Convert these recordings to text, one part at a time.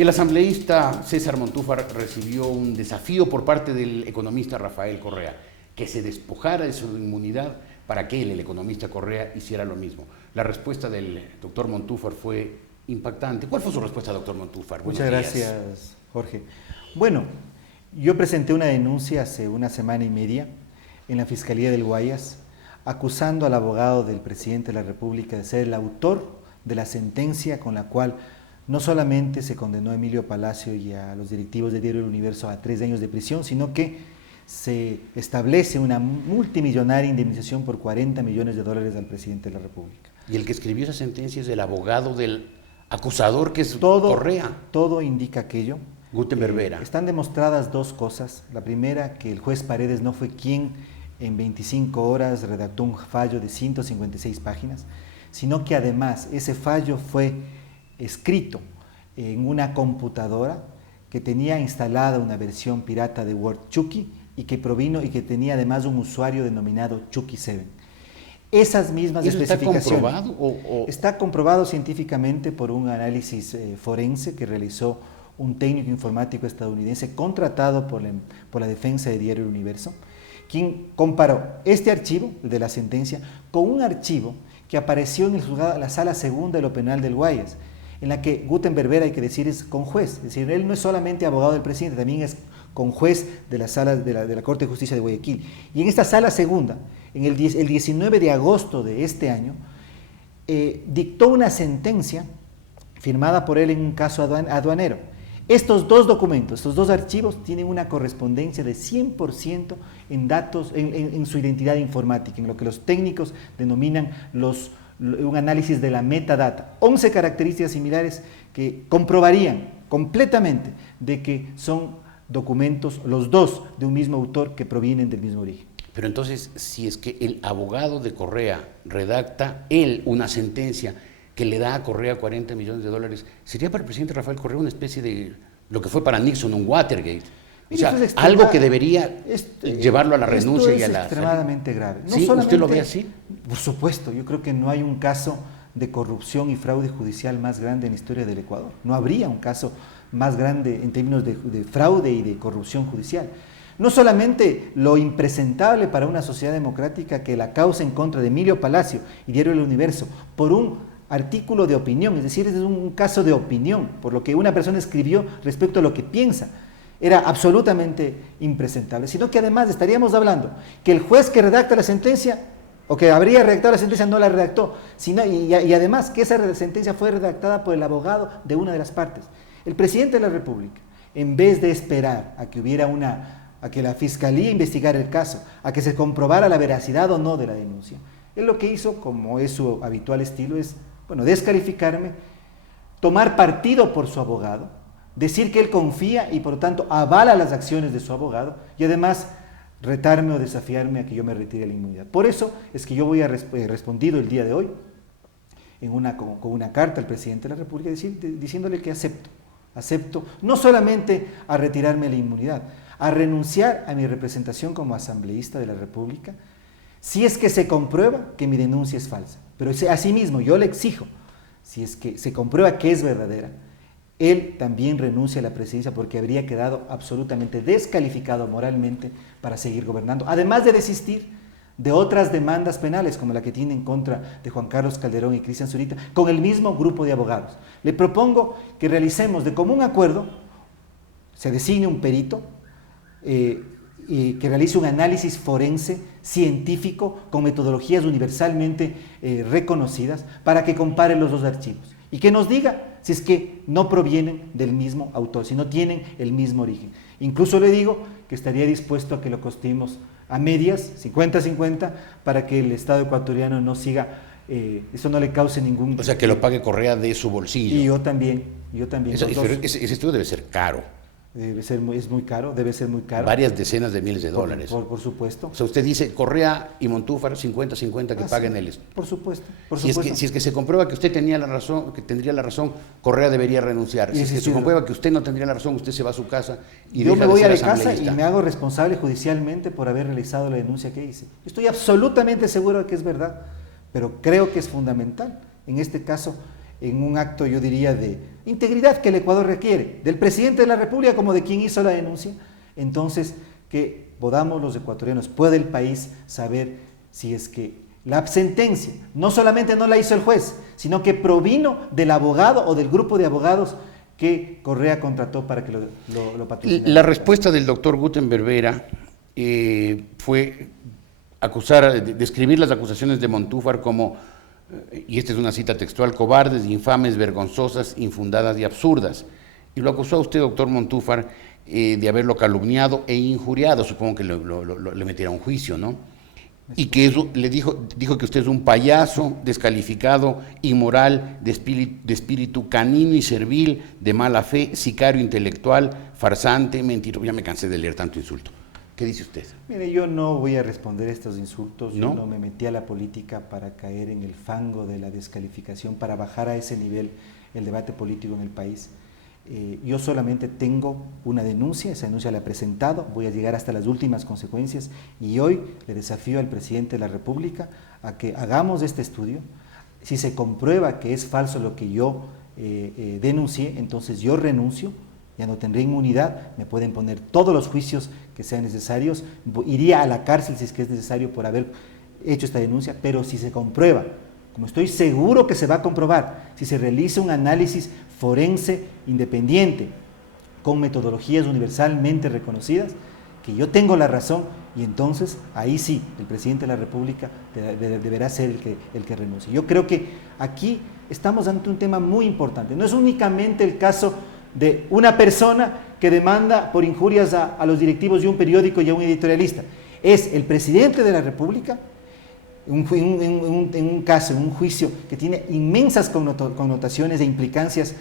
El asambleísta César Montúfar recibió un desafío por parte del economista Rafael Correa, que se despojara de su inmunidad para que él, el economista Correa, hiciera lo mismo. La respuesta del doctor Montúfar fue impactante. ¿Cuál fue su respuesta, doctor Montúfar? Muchas gracias, Jorge. Bueno, yo presenté una denuncia hace una semana y media en la Fiscalía del Guayas, acusando al abogado del presidente de la República de ser el autor de la sentencia con la cual no solamente se condenó a Emilio Palacio y a los directivos de Diario El Universo a 3 años de prisión, sino que se establece una multimillonaria indemnización por $40 millones al presidente de la República. Y el que escribió esa sentencia es el abogado del acusador, que es Correa. Todo indica aquello. Gutenberg Vera. Están demostradas dos cosas. La primera, que el juez Paredes no fue quien en 25 horas redactó un fallo de 156 páginas, sino que además ese fallo fue escrito en una computadora que tenía instalada una versión pirata de Word Chucky y que tenía además un usuario denominado Chucky7. Esas mismas especificaciones. ¿Está comprobado? Está comprobado científicamente por un análisis forense que realizó un técnico informático estadounidense contratado por la defensa de Diario El Universo, quien comparó este archivo, el de la sentencia, con un archivo que apareció en la sala segunda de lo penal del Guayas, en la que Gutenberg Vera, hay que decir, es conjuez. Es decir, él no es solamente abogado del presidente, también es conjuez de la sala de la Corte de Justicia de Guayaquil. Y en esta sala segunda, el 19 de agosto de este año, dictó una sentencia firmada por él en un caso aduanero. Estos dos documentos, estos dos archivos tienen una correspondencia de 100% en datos, en su identidad informática, en lo que los técnicos denominan un análisis de la metadata. 11 características similares que comprobarían completamente de que son documentos, los dos, de un mismo autor que provienen del mismo origen. Pero entonces, si es que el abogado de Correa redacta él una sentencia que le da a Correa $40 millones, sería para el presidente Rafael Correa una especie de lo que fue para Nixon un Watergate. O sea, algo que debería llevarlo a la renuncia y a la... Esto es extremadamente grave. No, ¿sí? ¿Usted lo ve así? Por supuesto, yo creo que no hay un caso de corrupción y fraude judicial más grande en la historia del Ecuador. No habría un caso más grande en términos de fraude y de corrupción judicial. No solamente lo impresentable para una sociedad democrática que la causa en contra de Emilio Palacio y Diario El Universo por un artículo de opinión, es decir, es un caso de opinión, por lo que una persona escribió respecto a lo que piensa, era absolutamente impresentable, sino que además estaríamos hablando que el juez que redacta la sentencia, o que habría redactado la sentencia, no la redactó, y además que esa sentencia fue redactada por el abogado de una de las partes. El presidente de la República, en vez de esperar a que hubiera a que la Fiscalía investigara el caso, a que se comprobara la veracidad o no de la denuncia, él lo que hizo, como es su habitual estilo, es, descalificarme, tomar partido por su abogado, decir que él confía y por lo tanto avala las acciones de su abogado y además retarme o desafiarme a que yo me retire la inmunidad. Por eso es que yo voy a respondido el día de hoy con una carta al presidente de la República diciéndole que acepto no solamente a retirarme la inmunidad, a renunciar a mi representación como asambleísta de la República, si es que se comprueba que mi denuncia es falsa. Pero asimismo yo le exijo, si es que se comprueba que es verdadera, él también renuncia a la presidencia porque habría quedado absolutamente descalificado moralmente para seguir gobernando, además de desistir de otras demandas penales como la que tiene en contra de Juan Carlos Calderón y Cristian Zurita con el mismo grupo de abogados. Le propongo que realicemos de común acuerdo, se designe un perito y que realice un análisis forense científico con metodologías universalmente reconocidas para que compare los dos archivos y que nos diga si es que no provienen del mismo autor, si no tienen el mismo origen. Incluso le digo que estaría dispuesto a que lo costeemos a medias, 50-50, para que el Estado ecuatoriano no siga, eso no le cause ningún... O sea, que lo pague Correa de su bolsillo. Y yo también. Ese estudio debe ser caro. Es muy caro, debe ser muy caro. Varias decenas de miles de dólares. Por supuesto. O sea, usted dice Correa y Montúfar 50-50 que paguen el... Por supuesto. Si es que se comprueba que usted tenía la razón, que tendría la razón, Correa debería renunciar. Si es que se comprueba que usted no tendría la razón, usted se va a su casa y yo me voy a la casa y me hago responsable judicialmente por haber realizado la denuncia que hice. Estoy absolutamente seguro de que es verdad, pero creo que es fundamental, en este caso, en un acto, yo diría, de integridad que el Ecuador requiere, del presidente de la República como de quien hizo la denuncia, entonces que podamos los ecuatorianos, puede el país saber si es que la sentencia no solamente no la hizo el juez, sino que provino del abogado o del grupo de abogados que Correa contrató para que lo patrocinara. La respuesta del doctor Gutenberg Vera fue describir las acusaciones de Montúfar como, y esta es una cita textual, cobardes, infames, vergonzosas, infundadas y absurdas. Y lo acusó a usted, doctor Montúfar, de haberlo calumniado e injuriado, supongo que le metiera a un juicio, ¿no? Y que eso, dijo que usted es un payaso, descalificado, inmoral, de espíritu canino y servil, de mala fe, sicario intelectual, farsante, mentiroso. Ya me cansé de leer tanto insulto. ¿Qué dice usted? Mire, yo no voy a responder estos insultos, ¿No? Yo no me metí a la política para caer en el fango de la descalificación, para bajar a ese nivel el debate político en el país. Yo solamente tengo una denuncia, esa denuncia la he presentado, voy a llegar hasta las últimas consecuencias y hoy le desafío al presidente de la República a que hagamos este estudio. Si se comprueba que es falso lo que yo denuncié, entonces yo renuncio, ya no tendré inmunidad, me pueden poner todos los juicios que sean necesarios, iría a la cárcel si es que es necesario por haber hecho esta denuncia, pero si se comprueba, como estoy seguro que se va a comprobar, si se realiza un análisis forense independiente, con metodologías universalmente reconocidas, que yo tengo la razón, y entonces ahí sí, el presidente de la República deberá ser el que renuncie. Yo creo que aquí estamos ante un tema muy importante, no es únicamente el caso de una persona que demanda por injurias a los directivos de un periódico y a un editorialista, es el presidente de la República, en un caso, en un juicio que tiene inmensas connotaciones e implicancias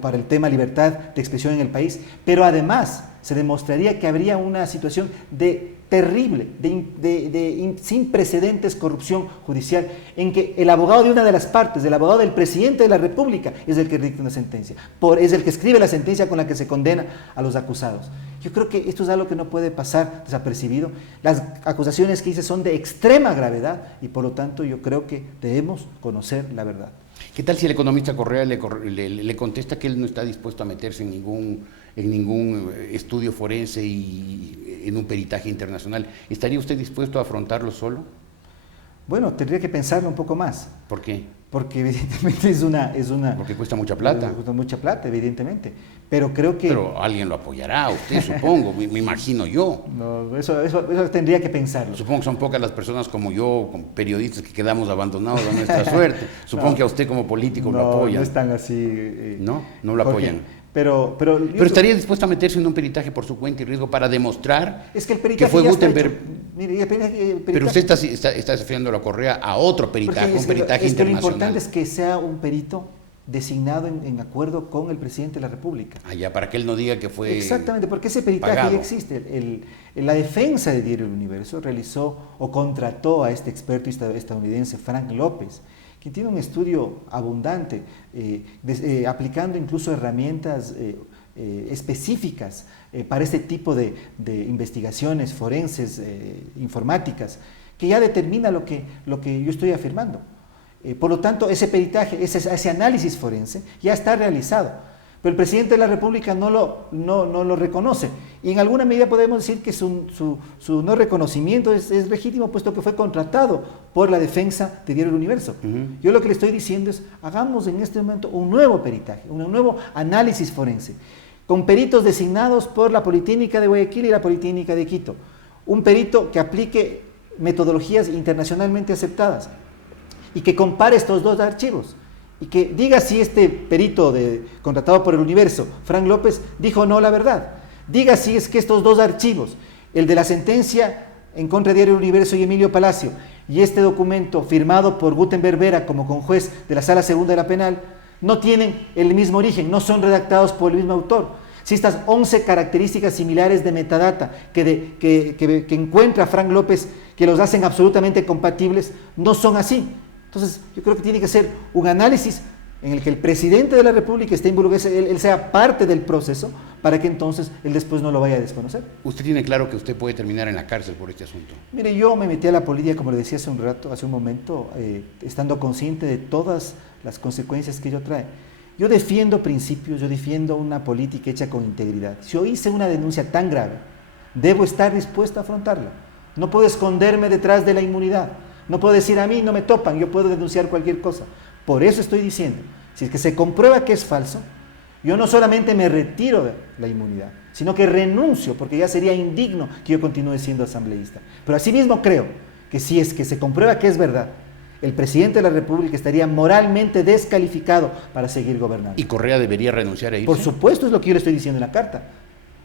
para el tema libertad de expresión en el país, pero además se demostraría que habría una situación terrible, sin precedentes corrupción judicial, en que el abogado de una de las partes, el abogado del presidente de la República, es el que dicta una sentencia, es el que escribe la sentencia con la que se condena a los acusados. Yo creo que esto es algo que no puede pasar desapercibido. Las acusaciones que hice son de extrema gravedad y por lo tanto yo creo que debemos conocer la verdad. ¿Qué tal si el economista Correa le contesta que él no está dispuesto a meterse en ningún estudio forense y en un peritaje internacional? ¿Estaría usted dispuesto a afrontarlo solo? Bueno, tendría que pensarlo un poco más. ¿Por qué? Porque evidentemente es una... Porque cuesta mucha plata. Cuesta mucha plata, evidentemente. Pero creo que... Pero alguien lo apoyará, usted supongo, me imagino yo. No, eso tendría que pensarlo. Supongo que son pocas las personas como yo, como periodistas, que quedamos abandonados a nuestra suerte. Supongo que a usted como político lo apoyan. No están así. No lo apoyan. Pero estaría dispuesto a meterse en un peritaje por su cuenta y riesgo para demostrar es que, el peritaje que fue ya Gutenberg. Mire, el peritaje, pero usted está desafiando a la Correa a otro peritaje, un peritaje es que internacional. Lo importante es que sea un perito designado en acuerdo con el presidente de la República. Ya, para que él no diga que fue exactamente, porque ese peritaje pagado. ya existe. La defensa de Diario El Universo realizó o contrató a este experto estadounidense, Frank López, quien tiene un estudio abundante, aplicando incluso herramientas específicas para este tipo de investigaciones forenses, informáticas, que ya determina lo que yo estoy afirmando. Por lo tanto, ese peritaje, ese análisis forense ya está realizado, pero el presidente de la República no lo reconoce, y en alguna medida podemos decir que su no reconocimiento es legítimo, puesto que fue contratado por la defensa de Diario El Universo. Yo lo que le estoy diciendo es, hagamos en este momento un nuevo peritaje, un nuevo análisis forense, con peritos designados por la Politécnica de Guayaquil y la Politécnica de Quito, un perito que aplique metodologías internacionalmente aceptadas, y que compare estos dos archivos y que diga si este perito contratado por El Universo, Frank López, dijo o no la verdad. Diga si es que estos dos archivos, el de la sentencia en contra de Diario El Universo y Emilio Palacio, y este documento firmado por Gutenberg Vera como conjuez de la Sala Segunda de la Penal, no tienen el mismo origen, no son redactados por el mismo autor. Si estas 11 características similares de metadata que encuentra Frank López, que los hacen absolutamente compatibles, no son así. Entonces, yo creo que tiene que ser un análisis en el que el presidente de la República esté involucrado, él sea parte del proceso, para que entonces él después no lo vaya a desconocer. ¿Usted tiene claro que usted puede terminar en la cárcel por este asunto? Mire, yo me metí a la política, como le decía hace un momento, estando consciente de todas las consecuencias que ello trae. Yo defiendo principios, yo defiendo una política hecha con integridad. Si yo hice una denuncia tan grave, debo estar dispuesto a afrontarla. No puedo esconderme detrás de la inmunidad. No puedo decir a mí no me topan, yo puedo denunciar cualquier cosa. Por eso estoy diciendo, si es que se comprueba que es falso, yo no solamente me retiro de la inmunidad, sino que renuncio, porque ya sería indigno que yo continúe siendo asambleísta. Pero asimismo creo que si es que se comprueba que es verdad, el presidente de la República estaría moralmente descalificado para seguir gobernando. ¿Y Correa debería renunciar a irse? Por supuesto, es lo que yo le estoy diciendo en la carta.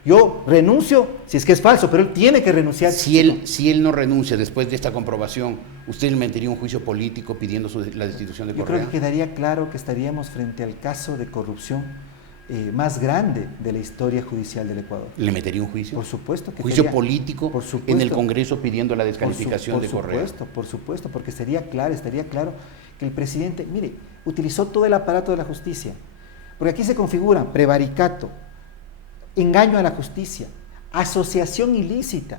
Yo renuncio si es que es falso, pero él tiene que renunciar. Si él no renuncia después de esta comprobación, ¿usted le metería un juicio político pidiendo la destitución de Correa? Yo creo que quedaría claro que estaríamos frente al caso de corrupción más grande de la historia judicial del Ecuador. ¿Le metería un juicio? Por supuesto que ¿Juicio sería, político por supuesto, en el Congreso pidiendo la descalificación de Correa? Por supuesto, porque estaría claro que el presidente, mire, utilizó todo el aparato de la justicia, porque aquí se configuran prevaricato, engaño a la justicia, asociación ilícita.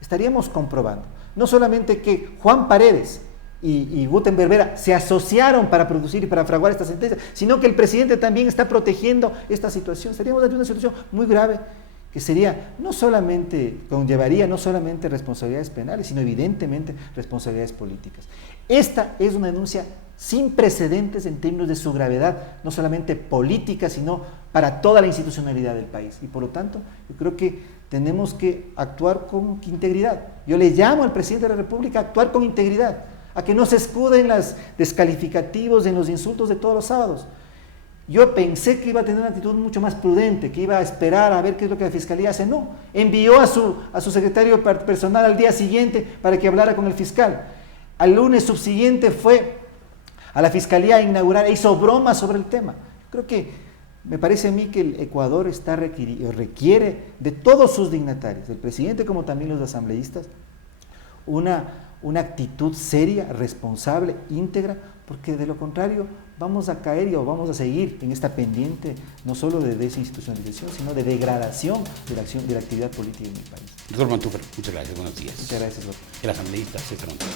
Estaríamos comprobando, no solamente que Juan Paredes y Gutenberg Vera se asociaron para producir y para fraguar esta sentencia, sino que el presidente también está protegiendo esta situación. Estaríamos ante una situación muy grave que sería conllevaría no solamente responsabilidades penales, sino evidentemente responsabilidades políticas. Esta es una denuncia sin precedentes en términos de su gravedad, no solamente política, sino para toda la institucionalidad del país. Y por lo tanto, yo creo que tenemos que actuar con integridad. Yo le llamo al presidente de la República a actuar con integridad, a que no se escude en los descalificativos, en los insultos de todos los sábados. Yo pensé que iba a tener una actitud mucho más prudente, que iba a esperar a ver qué es lo que la Fiscalía hace. No, envió a su secretario personal al día siguiente para que hablara con el fiscal. Al lunes subsiguiente fue a la Fiscalía a inaugurar e hizo bromas sobre el tema. Creo que me parece a mí que el Ecuador requiere de todos sus dignatarios, del presidente como también los asambleístas, una actitud seria, responsable, íntegra, porque de lo contrario vamos a caer o vamos a seguir en esta pendiente no solo de desinstitucionalización, sino de degradación de la actividad política en el país. Doctor Mantúfar, muchas gracias, buenos días. Muchas gracias, doctor. El asambleísta César Montero.